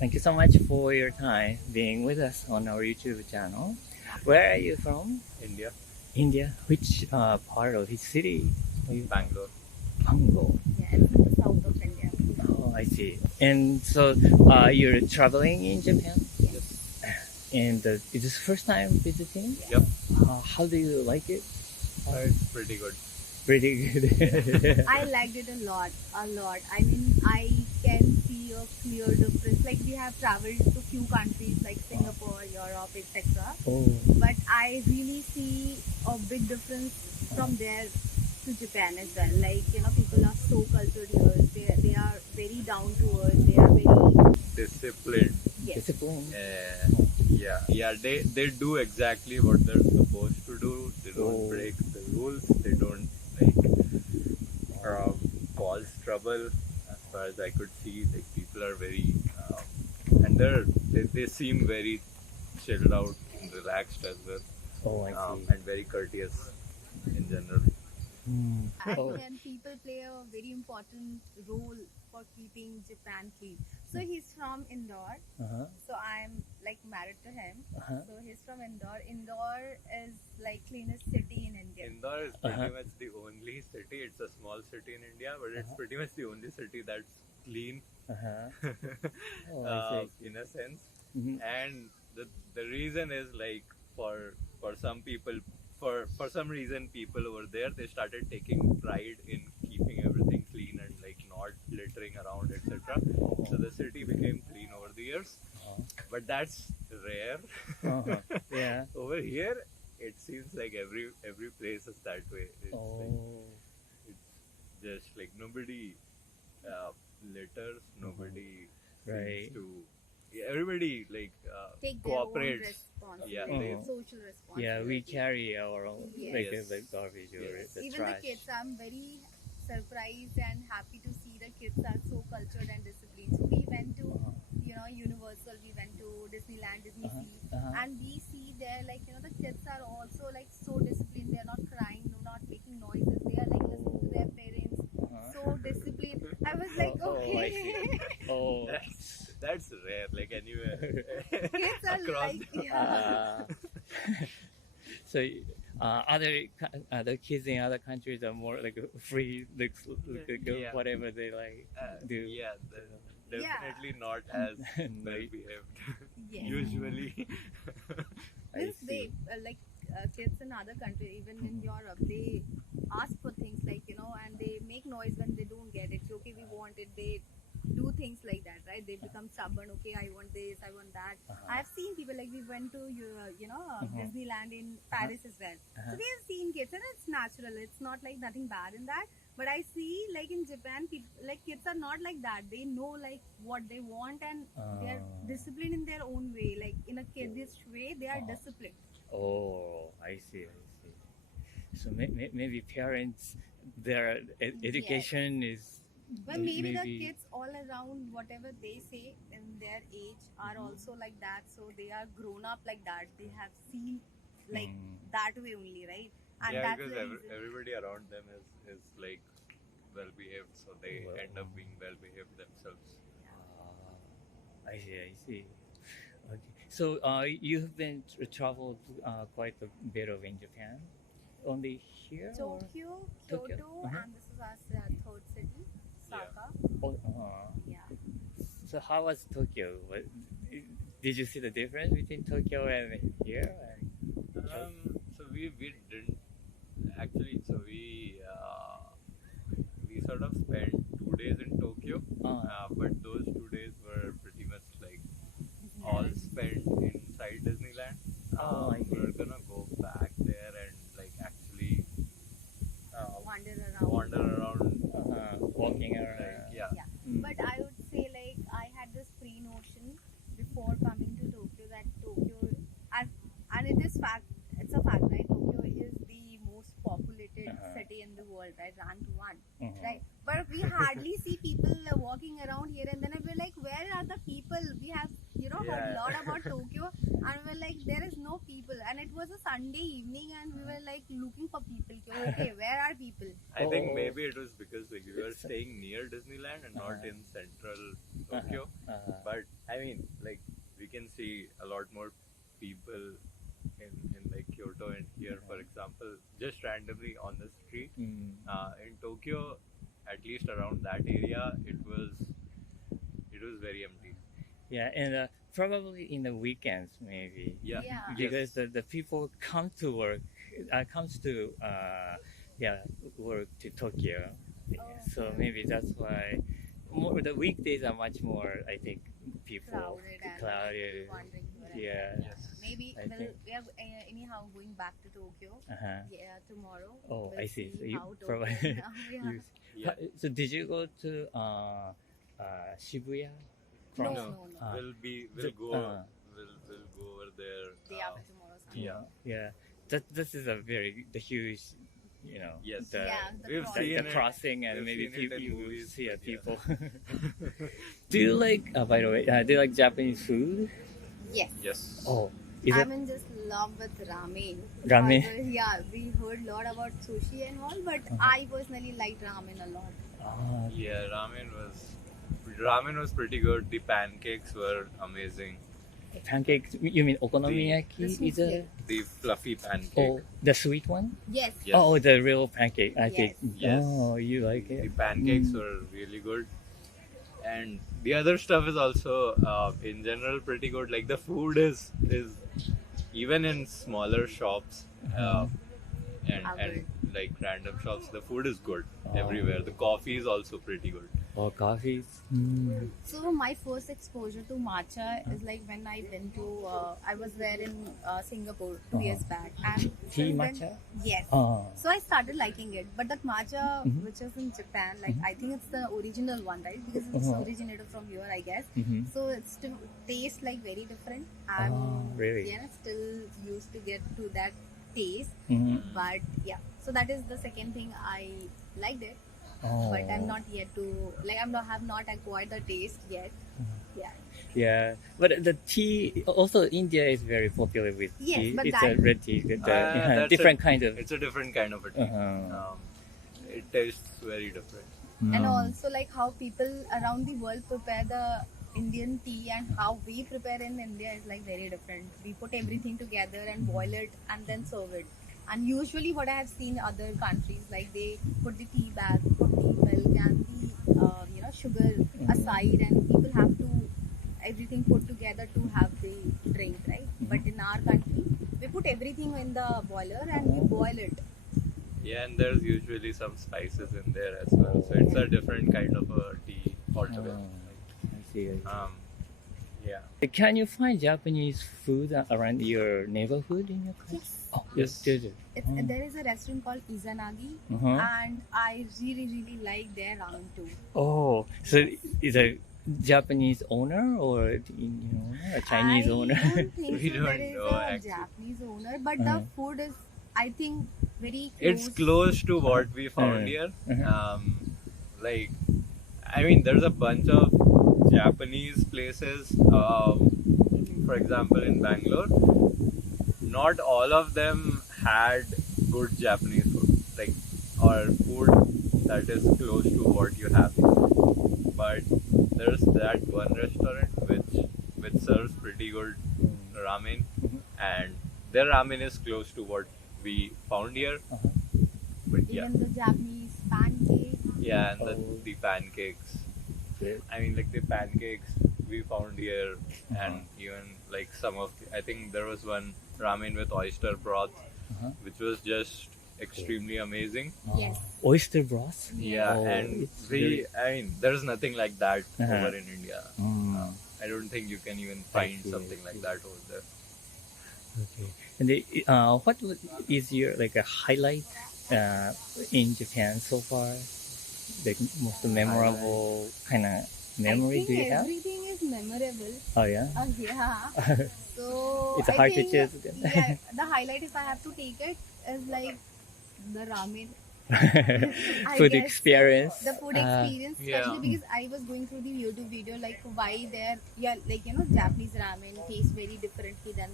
Thank you so much for your time being with us on our YouTube channel. Where are you from? India. India. Which part of which city? Bangalore. Bangalore. Yeah, it's in the south of India. Oh, I see. And so you're traveling in Japan? Yes. And is this first time visiting? Yep. How do you like it? It's pretty good. Pretty good. I liked it a lot. I mean, I can see a clear difference. Like we have traveled to few countries like Singapore, Europe, etc. Oh. But I really see a big difference from there to Japan as well. Like, you know, people are so cultured here. They are very down to earth. They are very Disciplined. yes. Discipline. Yeah. They do exactly what they're supposed to do. They don't break the rules. They don't cause trouble. As far as I could see, like people are very and they seem very chilled out and relaxed as well. Oh, I see. And very courteous in general. Oh. And people play a very important role for keeping Japan clean. So he's from Indore. Uh-huh. So I'm like married to him. Uh-huh. So he's from Indore. Indore is like cleanest city in India. Indore is pretty much the only city. It's a small city in India, but it's pretty much the only city that's clean. Uh-huh. Oh, I see. In a sense. Mhm. And the reason is like for some people, for some reason, people over there, they started taking pride in keeping everything clean and like not littering around, etc. So the city became clean over the years. But that's rare. Uh-huh. Yeah. Over here, it seems like every place is that way. It's it's just like nobody litters, nobody Right. seems to. Everybody like Take their own cooperates. responsibility, Yeah, social responsibility. Yeah, we carry our own like Yes. the garbage or Yes. the Even trash. the kids, I'm very surprised and happy to see the kids are so cultured and disciplined. So we went to, you know, Universal, we went to Disneyland, Disney Sea, and we see there like, you know, the kids are also like so disciplined. They're not crying, not making noises. They are like listening to their parents. So disciplined. I was like, Oh, I okay. see. Oh. That's rare. Like anywhere. Kids are Across like, the- yeah. So other kids in other countries are more like free, like go Yeah. whatever they like do. Yeah, they're definitely not as well behaved. Yes. Usually. I Means see. they kids in other countries, even in Europe, they ask for things like, you know, and they make noise when they don't get it. So, okay, we want it. They do things like that, right? They become stubborn. Okay, I want this, I want that. I've seen people like we went to Disneyland in Paris as well. So we have seen kids, and it's natural. It's not like nothing bad in that. But I see like in Japan, people, like kids are not like that. They know like what they want, and they are disciplined in their own way. Like in a kiddish way, they are disciplined. Oh, I see. So maybe parents, their education is. Well, maybe the kids all around, whatever they say in their age, are also like that. So they are grown up like that. They have seen like that way only, right? And Yeah, that's because the reason. everybody around them is like well behaved, so they end up being well behaved themselves. I see. Okay. So you have been traveled quite a bit of in Japan. Only here? Tokyo, Tokyo. Kyoto, and this is our third city, Osaka. Yeah. So how was Tokyo? Did you see the difference between Tokyo and here? So we didn't actually. So we sort of spent 2 days in Tokyo, but those 2 days were pretty much like all spent inside Disneyland. I see. We're gonna go back there and like actually Wander around. Walking around. like, yeah. But I would say like I had this pre-notion before coming to Tokyo that Tokyo, and it is fact, it's a fact, right? Tokyo is the most populated city in the world, right? Ranked one, right? But we hardly see people walking around here, and then I feel like, where are the people? We have, heard a lot about Tokyo, and we're like, there is no people. And it was a Sunday evening, and we were like looking for people. Okay, where are people? I think maybe it was because like we were staying near Disneyland and not in central Tokyo. But I mean, like we can see a lot more people in like Kyoto and here, for example, just randomly on the street. In Tokyo, at least around that area, it was very empty. Yeah, and probably in the weekends maybe. Yeah. Yeah. Because the people come to work, work to Tokyo. So Okay. maybe that's why the weekdays are much more, I think, people Crowded and wandering around. Yeah. Maybe I think. we are anyhow going back to Tokyo. Uh-huh. Yeah, tomorrow. Oh, We'll I see. So see you how Tokyo probably is now. Yeah. Yeah. So did you go to Shibuya? No, No. no. We'll the- go over there. Day after tomorrow. Sunday. Yeah. Yeah. This is the huge, Yes. the, Yeah, the We've crossing. seen the it. crossing, and We've maybe seen it in you movies, see but yeah. people. Do you like? By the way, do you like Japanese food? Yes. Yes. Oh, is I'm it in just love with ramen. Ramen? Yeah, we heard a lot about sushi and all, but I personally like ramen a lot. Yeah, ramen was pretty good. The pancakes were amazing. pancakes? You mean okonomiyaki? The Is sweet it? The fluffy pancake. Oh, the sweet one? Yes. Yes. Oh, the real pancake. I think. Yes. Oh, you like The it? pancakes were really good, and the other stuff is also in general pretty good. Like the food is even in smaller shops and like random shops, the food is good everywhere. The coffee is also pretty good. Oh, coffees. So my first exposure to matcha is like when I went to, I was there in Singapore 2 years back. And Tea since then- matcha? Yes. Oh. So I started liking it. But that matcha, which is in Japan, like I think it's the original one, right? Because it's originated from here, I guess. So it still tastes like very different. I'm really? still used to get to that taste. But yeah, so that is the second thing I liked it. Oh. But I'm not yet to have not acquired the taste yet. Yeah. Yeah, but the tea also India is very popular with Yes, tea. but It's that- a red tea, That's different kind of. It's a different kind of a tea. It tastes very different. And also like how people around the world prepare the Indian tea and how we prepare in India is like very different. We put everything together and boil it and then serve it. And usually what I have seen in other countries, like they put the tea bag, put the milk and the sugar aside, and people have to everything put together to have the drink, right? But in our country, we put everything in the boiler and we boil it. Yeah, and there's usually some spices in there as well. So it's a different kind of a tea altogether. I see. Yeah. Can you find Japanese food around your neighborhood in your country? Yes. Oh, Yes. yes. There is a restaurant called Izanagi, and I really like their ramen too. Oh, so is a Japanese owner or an Indian owner, a Chinese owner? I don't think We so. don't There is know, a actually. Japanese owner, but the food is, I think, very close. It's close to what we found here. Like, I mean, there's a bunch of Japanese places. For example, in Bangalore, not all of them had good Japanese food, like or food that is close to what you have. But there's that one restaurant which serves pretty good ramen, and their ramen is close to what we found here. But yeah, Even the Japanese pancake. yeah, and the pancakes. I mean, like the pancakes we found here, and even like some of I think there was one ramen with oyster broth, which was just extremely amazing. Yes. Oyster broth? Yeah, Oh, and it's very- I mean, there's nothing like that Uh-huh. over in India. I don't think you can even find see, something I like see. that over there. Okay. And what is your like a highlight in Japan so far? The most memorable kind of memory I do think you have? everything is memorable. Oh yeah. Yeah. So It's I hard to think, choose. yeah, the highlight, if I have to take it, is like the ramen. I Food guess, experience. The food experience, Yeah. especially because I was going through the YouTube video, like why their Japanese ramen tastes very differently than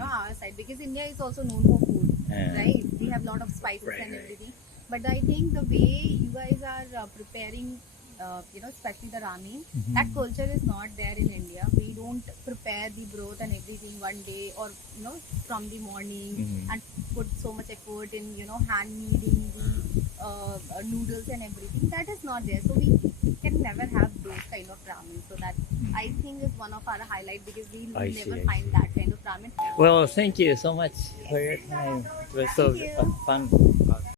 our side, because India is also known for food, right? We have a lot of spices Right, and right. everything. But I think the way you guys are preparing especially the ramen. Mhm. That culture is not there in India. We don't prepare the broth and everything one day or from the morning Mhm. and put so much effort in hand kneading the noodles and everything. That is not there. So we can never have those kind of ramen. So that I think is one of our highlight because we I never see. find that kind of ramen. Well, thank you so much for your time. It was so Thank you. fun.